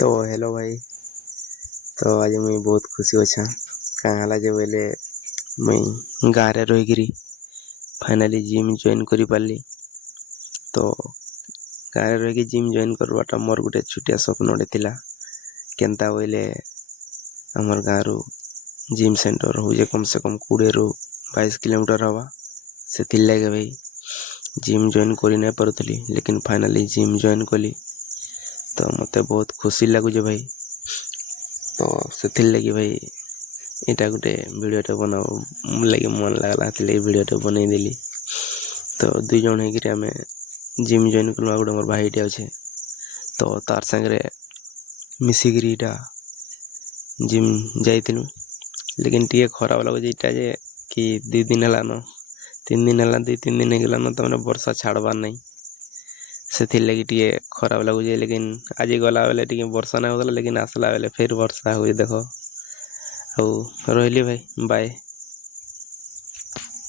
तो हेलो भाई। तो आज मुई बहुत खुशी अच्छा क्या है जे बोले मुई गाँव रहीकि फाइनाली जिम जॉइन कर पारली। तो गाँव रही जिम जॉइन करवाटा मोर गोटे छुटिया स्वप्न थिला केनता बोले आमर गाँव जिम सेंटर हो कम से कम 20 ରୁ 22 किलोमीटर हवा से लगे भाई जिम जॉइन कर नहीं पारुली लेकिन फाइनाली जिम जॉइन कली। तो मते बहुत खुशी लगुचे भाई। तो से लगी भाई इटा गोटे भिडटे बना लगे मन लगला भिडटे बनईदेली। तो 2 जन होकर जिम जॉइन कलु गोटे मोर भाईटे अच्छे तो तार सागरे मिसिकी इटा जिम जाइलु। लेकिन टे खराब लगुच इटा जे कि 2 दिन है 3 दिन है 2-3 दिन होगलान तो मैंने वर्षा छाड़बार नहीं से लगी टे खराब लगुचे। लेकिन आज गला बेले टे वर्षा नहीं होता लेकिन आसला बेले फिर वर्षा हुए देख। रही भाई बाय।